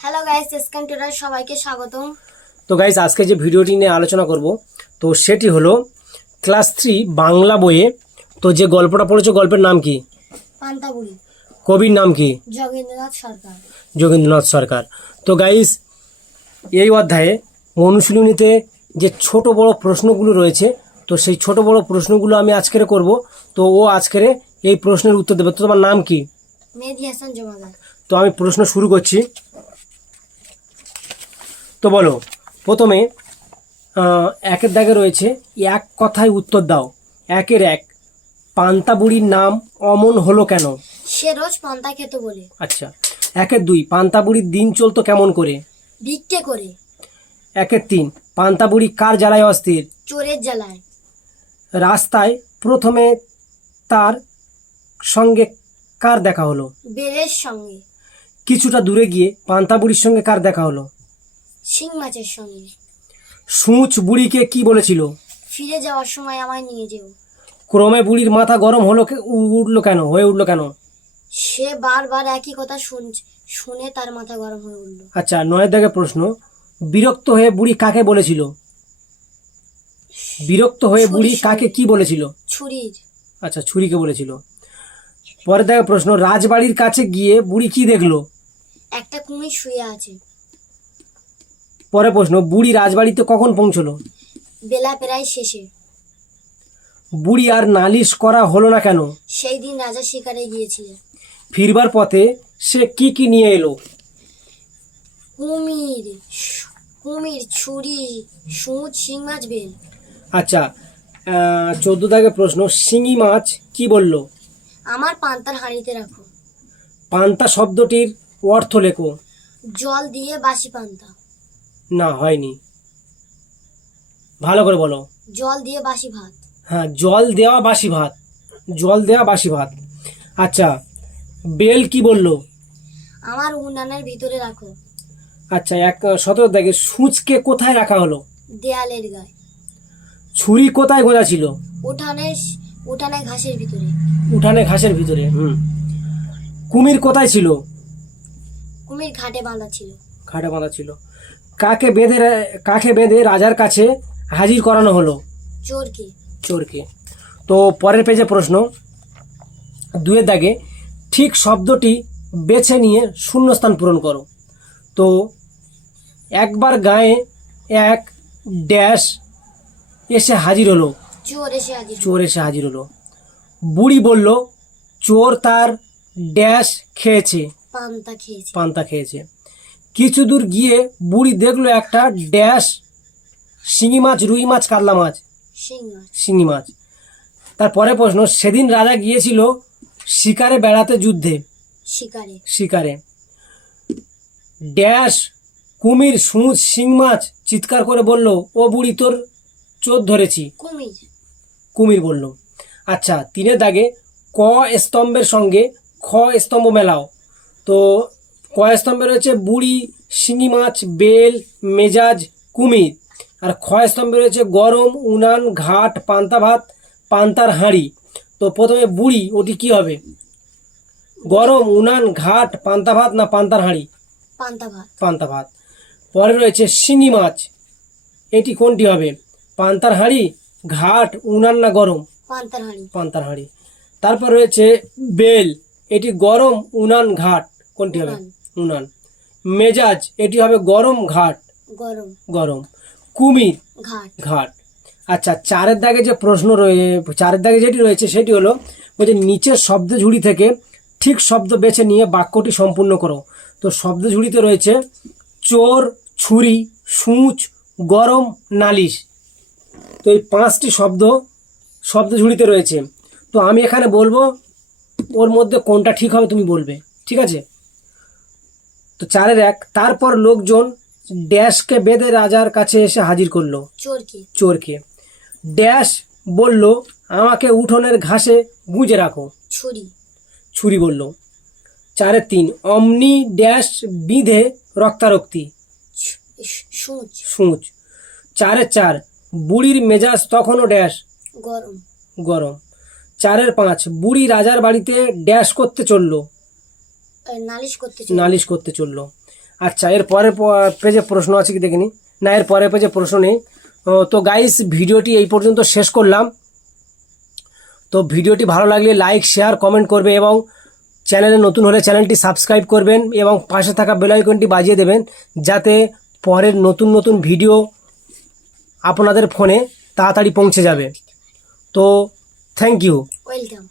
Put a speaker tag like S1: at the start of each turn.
S1: Hello guys Eskan tutor সবাইকে স্বাগতম।
S2: তো গাইজ আজকে যে ভিডিওটি নিয়ে আলোচনা করব তো সেটি হলো ক্লাস থ্রি বাংলা বইয়ে তো যে গল্পটা পড়েছে গল্পের নাম কি?
S1: পান্তাবুড়ি।
S2: কবির নাম কি?
S1: যোগেন্দ্রনাথ সরকার।
S2: যোগেন্দ্রনাথ সরকার। তো গাইজ এই অধ্যায়ে অনুশীলনীতে যে ছোট বড় প্রশ্নগুলো রয়েছে তো সেই ছোট বড় প্রশ্নগুলো আমি আজকের করব তো ও আজকের এই প্রশ্নের উত্তর দেবে। তো তোমার নাম কি?
S1: মেহেদি হাসান জমাদার
S2: তো আমি প্রশ্ন শুরু করছি। তো বলো প্রথমে একের দাগে রয়েছে এক কথায় উত্তর দাও। একের এক। পান্তা বুড়ির নাম অমন হলো কেন?
S1: সে রোজ পান্তা খেতে বলে।
S2: আচ্ছা একের দুই পান্তা বুড়ির দিন চলতো কেমন করে?
S1: ভিক্ষে করে।
S2: একের তিন পান্তা বুড়ি কার জ্বালায় অস্থির?
S1: চোরের জ্বালায়।
S2: রাস্তায় প্রথমে তার সঙ্গে কার দেখা হলো?
S1: বেলের সঙ্গে।
S2: কিছুটা দূরে গিয়ে পান্তা বুড়ির সঙ্গে কার দেখা হলো?
S1: শিং মাছের সঙ্গে।
S2: সূচ বুড়িকে কি বলেছিল?
S1: ফিরে যাওয়ার সময় আমায় নিয়ে যেও।
S2: ক্রমে বুড়ির মাথা গরম হলো কে- উঠল কেন? হয়ে উঠল কেন?
S1: সে বারবার একই কথা শুনছে শুনে তার মাথা গরম হয়ে উঠল
S2: আচ্ছা নয়ের দাগে প্রশ্ন। বিরক্ত হয়ে বুড়ি কাকে বলেছিল? বিরক্ত হয়ে বুড়ি কাকে কি বলেছিল?
S1: ছুরির।
S2: আচ্ছা ছুরিকে বলেছিল। পরের দাগে প্রশ্ন রাজবাড়ির কাছে গিয়ে বুড়ি কি দেখল?
S1: একটা কুমির শুয়ে আছে।
S2: পরে প্রশ্ন বুড়ি রাজবাড়িতে কখন পৌঁছলো?
S1: বেলা প্রায় শেষে।
S2: বুড়ি আর নালিশ করা হলো না কেন?
S1: সেই দিন রাজা শিকারে গিয়েছিলেন।
S2: ফিরবার পথে সে কি কি নিয়ে এলো?
S1: কুমির কুমির ছুরি সুচ শিং মাছ বেল।
S2: আচ্ছা চোদ্দ দাগে প্রশ্ন শিঙি মাছ কি বলল?
S1: আমার পান্তার হাঁড়িতে রাখো।
S2: পান্তা শব্দটির অর্থ লেখো।
S1: জল দিয়ে বাসি পান্তা।
S2: না হয়নি। ভালো করে বলো।
S1: জল দিয়ে বাসি ভাত।
S2: হ্যাঁ জল দেওয়া বাসি ভাত। জল দেওয়া বাসি ভাত। আচ্ছা বেল কি বলল?
S1: আমার উনানের ভিতরে রাখো।
S2: আচ্ছা এক সতেরো দেখে সূচকে কোথায় রাখা হলো?
S1: দেয়ালের গায়ে।
S2: ছুরি কোথায় গোজা ছিল?
S1: উঠানে উঠানে ঘাসের ভিতরে।
S2: উঠানে ঘাসের ভিতরে। হুম। কুমির কোথায় ছিল?
S1: কুমির ঘাটে বাঁধা ছিল।
S2: ঘাটে বাঁধা ছিল। কাকে বেঁধে কাকে বেঁধে রাজার কাছে হাজির করানো হলো?
S1: চোরকে।
S2: চোরকে। তো পরের পেজে প্রশ্ন। দুয়ের দাগে ঠিক শব্দটি বেছে নিয়ে শূন্যস্থান পূরণ করো। তো একবার গায়ে এক ড্যাশ এসে হাজির হলো।
S1: চোর এসে হাজির হলো।
S2: চোর এসে হাজির হলো। বুড়ি বলল চোর তার ড্যাশ খেয়েছে।
S1: পান্তা খেয়েছে।
S2: পান্তা খেয়েছে। কিছু দূর গিয়ে বুড়ি দেখল একটা ড্যাশ শিঙি মাছ রুই মাছ কাতলা মাছ। শিঙি মাছ। তারপরে প্রশ্ন সেদিন রাজা গিয়েছিল শিকারে বেড়াতে যুদ্ধে।
S1: শিকারে।
S2: শিকারে। ড্যাশ কুমির সুঁচ শিং মাছ চিৎকার করে বলল ও বুড়ি তোর চোর ধরেছি।
S1: কুমির।
S2: কুমির বলল আচ্ছা তিনের দাগে ক স্তম্ভের সঙ্গে খ স্তম্ভ মেলাও। তো ক স্তম্ভে রয়েছে? বুড়ি শিঙি মাছ বেল মেজাজ কুমির। আর খ স্তম্ভে রয়েছে গরম উনান ঘাট পান্তা ভাত পান্তার হাঁড়ি। তো প্রথমে বুড়ি ওটি কি হবে? গরম উনান ঘাট পান্তা ভাত না পান্তার হাঁড়ি?
S1: পান্তা ভাত।
S2: পান্তা ভাত। পরে রয়েছে শিঙি মাছ। এটি কোনটি হবে? পান্তার হাঁড়ি ঘাট উনান না গরম?
S1: পান্তার হাঁড়ি।
S2: পান্তার হাঁড়ি। তারপর রয়েছে বেল। এটি গরম উনান ঘাট। কোনটি হবে?
S1: উনান।
S2: মেজাজ এটি হবে গরম ঘাট।
S1: গরম।
S2: গরম। কুমির
S1: ঘাট।
S2: ঘাট। আচ্ছা চারের দাগে যে প্রশ্ন রয়ে চারের দাগে যেটি রয়েছে সেটি হলো বলছে নিচের শব্দ ঝুড়ি থেকে ঠিক শব্দ বেছে নিয়ে বাক্যটি সম্পূর্ণ করো। তো শব্দ ঝুড়িতে রয়েছে চোর ছুরি সূচ গরম নালিশ। তো এই পাঁচটি শব্দ শব্দ ঝুড়িতে রয়েছে। তো আমি এখানে বলব ওর মধ্যে কোনটা ঠিক হবে তুমি বলবে। ঠিক আছে? তো চারের এক। তারপর লোকজন ড্যাশকে বেঁধে রাজার কাছে এসে হাজির করল।
S1: চোরকে।
S2: চোরকে। ড্যাশ বলল আমাকে উঠোনের ঘাসে গুঁজে রাখো।
S1: ছুরি।
S2: ছুরি বলল। চারের তিন অমনি ড্যাশ বিধে রক্তারক্তি।
S1: সূচ।
S2: চারের চার বুড়ির মেজাজ তখনও ড্যাশ।
S1: গরম।
S2: গরম। চারের পাঁচ বুড়ি রাজার বাড়িতে ড্যাশ করতে চলল।
S1: নালিশ করতে চলে
S2: নালিশ করতে চলল। আচ্ছা এর পরের পেজে প্রশ্ন আছে কি দেখিনি? না এর পরের পেজে প্রশ্ন নেই। তো গাইস ভিডিওটি এই পর্যন্ত শেষ করলাম। তো ভিডিওটি ভালো লাগলে লাইক শেয়ার কমেন্ট করবে এবং চ্যানেলে নতুন হলে চ্যানেলটি সাবস্ক্রাইব করবেন এবং পাশে থাকা বেল আইকনটি বাজিয়ে দেবেন যাতে পরের নতুন নতুন ভিডিও আপনাদের ফোনে তাড়াতাড়ি পৌঁছে যাবে। তো থ্যাংক ইউ
S1: ওয়েলকাম